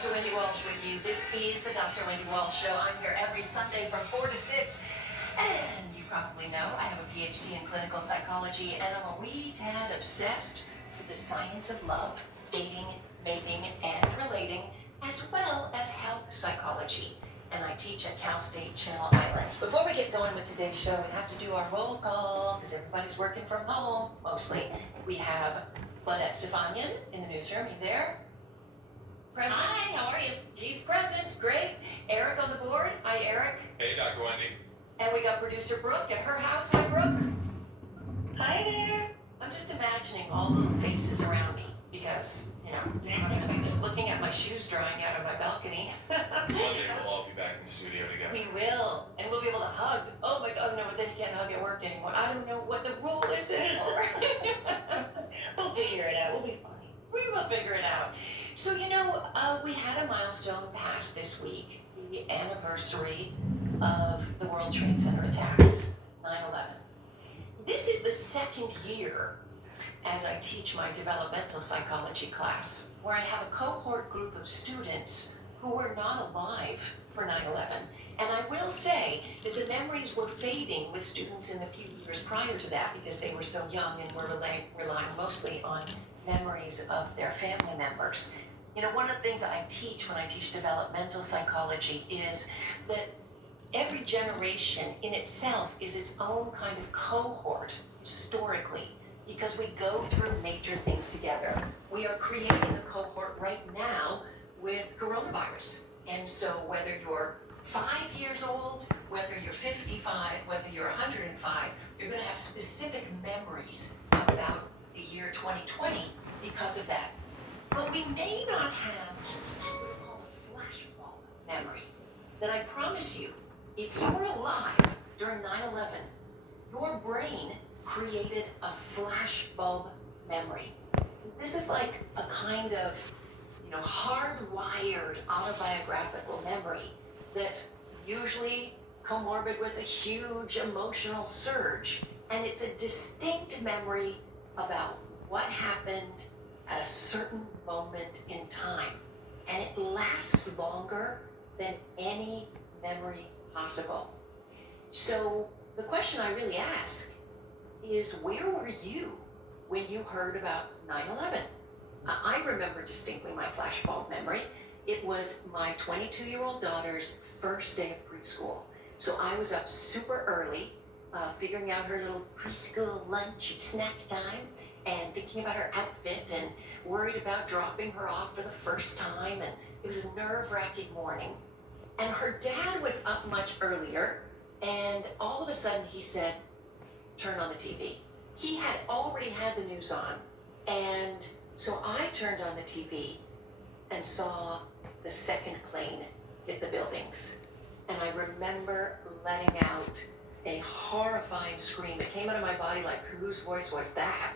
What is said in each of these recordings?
Dr. Wendy Walsh with you. This is the Dr. Wendy Walsh Show. I'm here every Sunday from 4 to 6. And you probably know I have a PhD in clinical psychology, and I'm a wee tad obsessed with the science of love, dating, mating, and relating, as well as health psychology. And I teach at Cal State Channel Islands. Before we get going with today's show, we have to do our roll call because everybody's working from home, mostly. We have Claudette Stefanian in the newsroom. You there? Present. Hi, how are you? She's present. Great. Eric on the board. Hi, Eric. Hey, Dr. Wendy. And we got producer Brooke at her house. Hi, Brooke. Hi there. I'm just imagining all the little faces around me because, I'm really just looking at my shoes drying out of my balcony. Monday we'll all be back in studio together. We will. And we'll be able to hug. Oh my God, no, but then you can't hug at work anymore. I don't know what the rule is anymore. We'll figure it out. We'll be fine. We will figure it out. So, we had a milestone pass this week, the anniversary of the World Trade Center attacks, 9/11. This is the second year as I teach my developmental psychology class, where I have a cohort group of students who were not alive for 9/11. And I will say that the memories were fading with students in the few years prior to that because they were so young and were relying mostly on memories of their family members. One of the things I teach when I teach developmental psychology is that every generation in itself is its own kind of cohort historically, because we go through major things together. We are creating a cohort right now with coronavirus. And so whether you're 5 years old, whether you're 55, whether you're 105, you're going to have specific memories about the year 2020 because of that. But we may not have what's called a flashbulb memory. That I promise you, if you were alive during 9/11, your brain created a flashbulb memory. This is like a kind of, hardwired autobiographical memory that's usually comorbid with a huge emotional surge. And it's a distinct memory about what happened at a certain moment in time. And it lasts longer than any memory possible. So the question I really ask is, where were you when you heard about 9/11? I remember distinctly my flashbulb memory. It was my 22-year-old daughter's first day of preschool. So I was up super early, figuring out her little preschool lunch snack time and thinking about her outfit and worried about dropping her off for the first time. And it was a nerve-wracking morning. And her dad was up much earlier, and all of a sudden he said, "Turn on the TV." He had already had the news on, and so I turned on the TV and saw the second plane hit the buildings. And I remember letting out a horrifying scream. It came out of my body like, whose voice was that?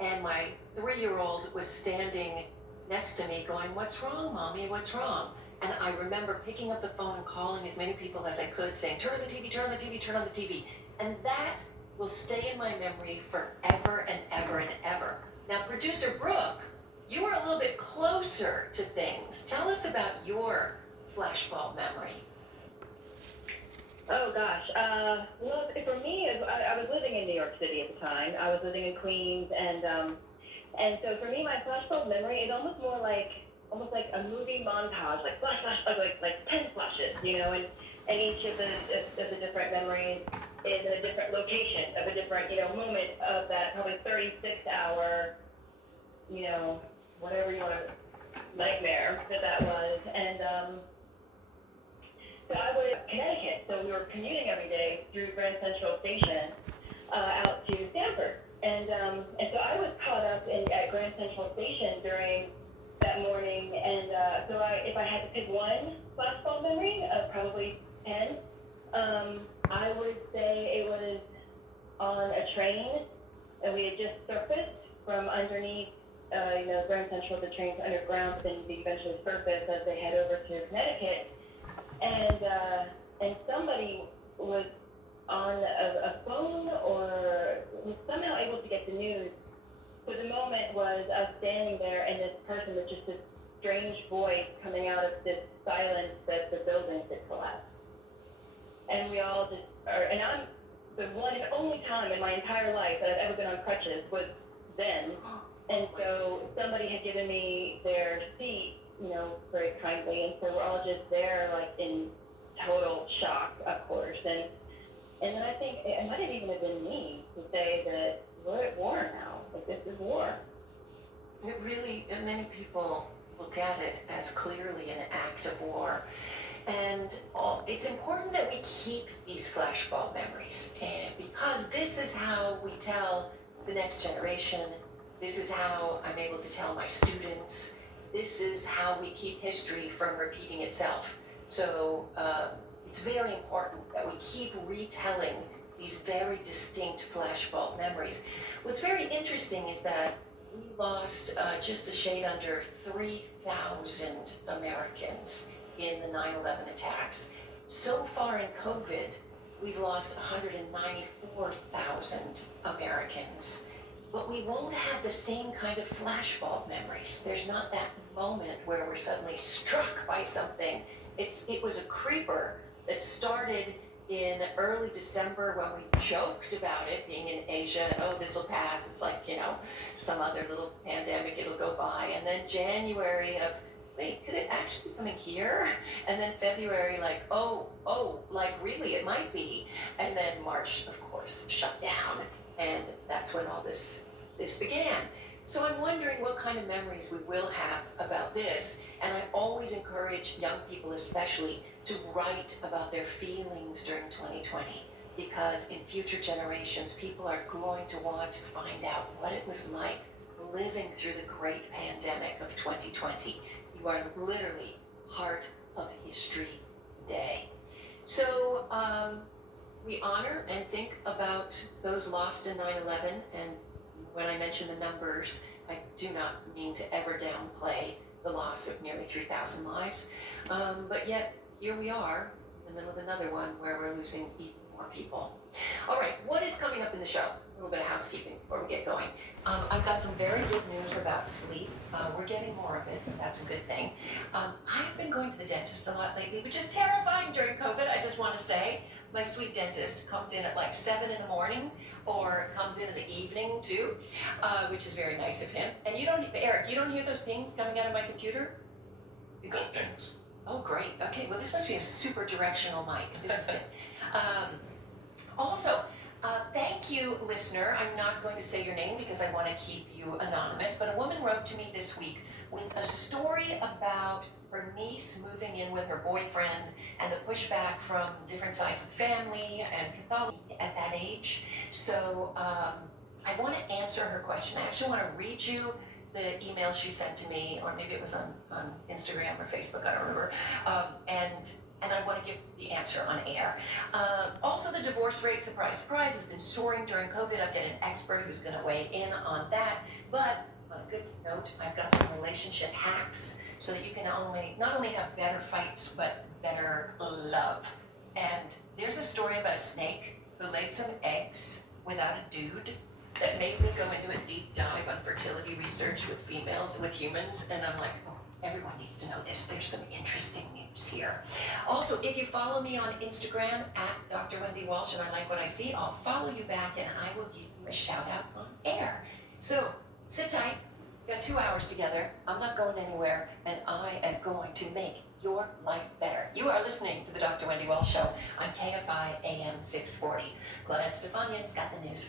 And my 3-year-old was standing next to me going, "What's wrong, Mommy? What's wrong?" And I remember picking up the phone and calling as many people as I could, saying, "Turn on the TV, turn on the TV, turn on the TV." And that will stay in my memory forever and ever and ever. Now, producer Brooke, you were a little bit closer to things. Tell us about your flashbulb memory. Oh gosh. Well, for me, I was living in New York City at the time. I was living in Queens, and so for me, my flashbulb memory is almost like a movie montage, like flash, like 10 flashes, and each of the different memories is in a different location of a different, moment of that probably 36-hour, whatever you want to, nightmare that was. And so I was in Connecticut, so we were commuting every day through Grand Central Station out to Stamford. And so I was caught up at Grand Central Station during that morning, and so if I had to pick one flashbulb memory of probably 10, I would say it was on a train, and we had just surfaced from underneath, Grand Central. The train's underground, but then you eventually surface as they head over to Connecticut, and somebody was on a phone or was somehow able to get the news. So the moment was us standing there, and this person with just this strange voice coming out of this silence that the building had collapsed. And we all just are, and I'm the one and only time in my entire life that I've ever been on crutches was then. And so somebody had given me their seat, very kindly, and so we're all just there, like, in total shock, of course. And then I think it might have even been me to say that we're at war now. Like, this is war. It really, many people look at it as clearly an act of war. And it's important that we keep these flashbulb memories, and because this is how we tell the next generation, this is how I'm able to tell my students, this is how we keep history from repeating itself. So it's very important that we keep retelling these very distinct flashbulb memories. What's very interesting is that we lost just a shade under 3,000 Americans in the 9/11 attacks. So far in COVID, we've lost 194,000 Americans. But we won't have the same kind of flashbulb memories. There's not that moment where we're suddenly struck by something. It was a creeper that started in early December when we joked about it being in Asia, and oh, this will pass. It's like, some other little pandemic, it'll go by. And then January of, wait, could it actually be coming here? And then February, like, oh, like really, it might be. And then March, of course, shut down. And that's when all this began. So I'm wondering what kind of memories we will have about this. And I always encourage young people especially to write about their feelings during 2020, because in future generations, people are going to want to find out what it was like living through the great pandemic of 2020. You are literally part of history today. So we honor and think about those lost in 9/11, and when I mention the numbers, I do not mean to ever downplay the loss of nearly 3,000 lives, but yet here we are in the middle of another one where we're losing even more people. All right, what is coming up in the show? A little bit of housekeeping before we get going. I've got some very good news about sleep. We're getting more of it. That's a good thing. I've been going to the dentist a lot lately, which is terrifying during COVID. I just want to say, my sweet dentist comes in at like 7 in the morning, or comes in the evening too, which is very nice of him. And Eric, you don't hear those pings coming out of my computer? Those pings. Oh, great. Okay, well, this must be a super directional mic. This is good. Also, thank you, listener. I'm not going to say your name because I want to keep you anonymous, but a woman wrote to me this week with a story about her niece moving in with her boyfriend and the pushback from different sides of the family and Catholic at that age. So I want to answer her question. I actually want to read you the email she sent to me, or maybe it was on Instagram or Facebook, I don't remember. And I want to give the answer on air. Also, the divorce rate, surprise, surprise, has been soaring during COVID. I've got an expert who's going to weigh in on that. But on a good note, I've got some relationship hacks so that you can not only have better fights, but better love. And there's a story about a snake who laid some eggs without a dude that made me go into a deep dive on fertility research with females, with humans, and I'm like, oh, everyone needs to know this. There's some interesting news here. Also, if you follow me on Instagram at Dr. Wendy Walsh and I like what I see, I'll follow you back and I will give you a shout out on air. So sit tight. We've got 2 hours together. I'm not going anywhere, and I am going to make your life better. You are listening to the Dr. Wendy Walsh Show on KFI AM 640. Claudette Stefanian's got the news.